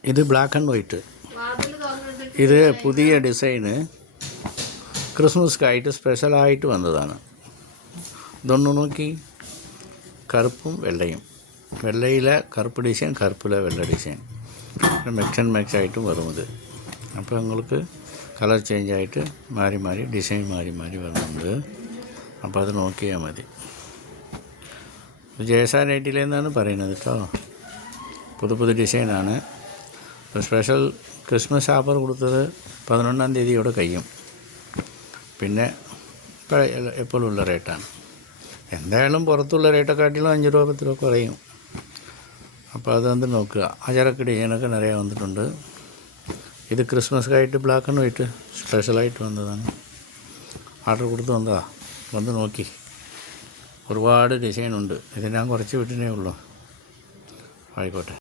ഇത് black and white. ഇത് പുതിയ ഡിസൈന് ക്രിസ്മസ്ക്കായിട്ട് സ്പെഷ്യലായിട്ട് വന്നതാണ്. ഇതൊന്ന് നോക്കി, കറുപ്പും വെള്ളയും, വെള്ളയിലെ കറുപ്പ് ഡിസൈൻ, കറുപ്പിലെ വെള്ള ഡിസൈൻ, മിക്സ് ആൻഡ് മാച്ച് ആയിട്ടും വരും ഇത്. അപ്പോൾ നിങ്ങൾക്ക് കളർ ചേഞ്ച് ആയിട്ട് മാറി മാറി ഡിസൈൻ മാറി മാറി വരുന്നുണ്ട്. അപ്പോൾ അത് നോക്കിയാൽ മതി. ജേസാ നൈറ്റിലെന്നാണ് പറയുന്നത് കേട്ടോ. പുതു ഡിസൈനാണ്. സ്പെഷ്യൽ ക്രിസ്മസ് ഓഫർ കൊടുത്തത് 11-ാം തീയതിയോടെ കഴിയും. പിന്നെ എപ്പോഴും ഉള്ള റേറ്റാണ്. എന്തായാലും പുറത്തുള്ള റേറ്റെക്കാട്ടിലും 5 രൂപ 10 രൂപ കുറയും. അപ്പോൾ അത് നോക്കുക. അജറക്ക് ഡിസൈനൊക്കെ നിറയെ വന്നിട്ടുണ്ട്. ഇത് ക്രിസ്മസ്ക്കായിട്ട് ബ്ലാക്ക് ആൻഡ് വൈറ്റ് സ്പെഷ്യലായിട്ട് വന്നതാണ്. ഓർഡർ കൊടുത്ത് വന്നതാണ്. വന്ന് നോക്കി, ഒരുപാട് ഡിസൈനുണ്ട്. ഇത് ഞാൻ കുറച്ച് വിട്ടിനേ ഉള്ളൂ. ആയിക്കോട്ടെ.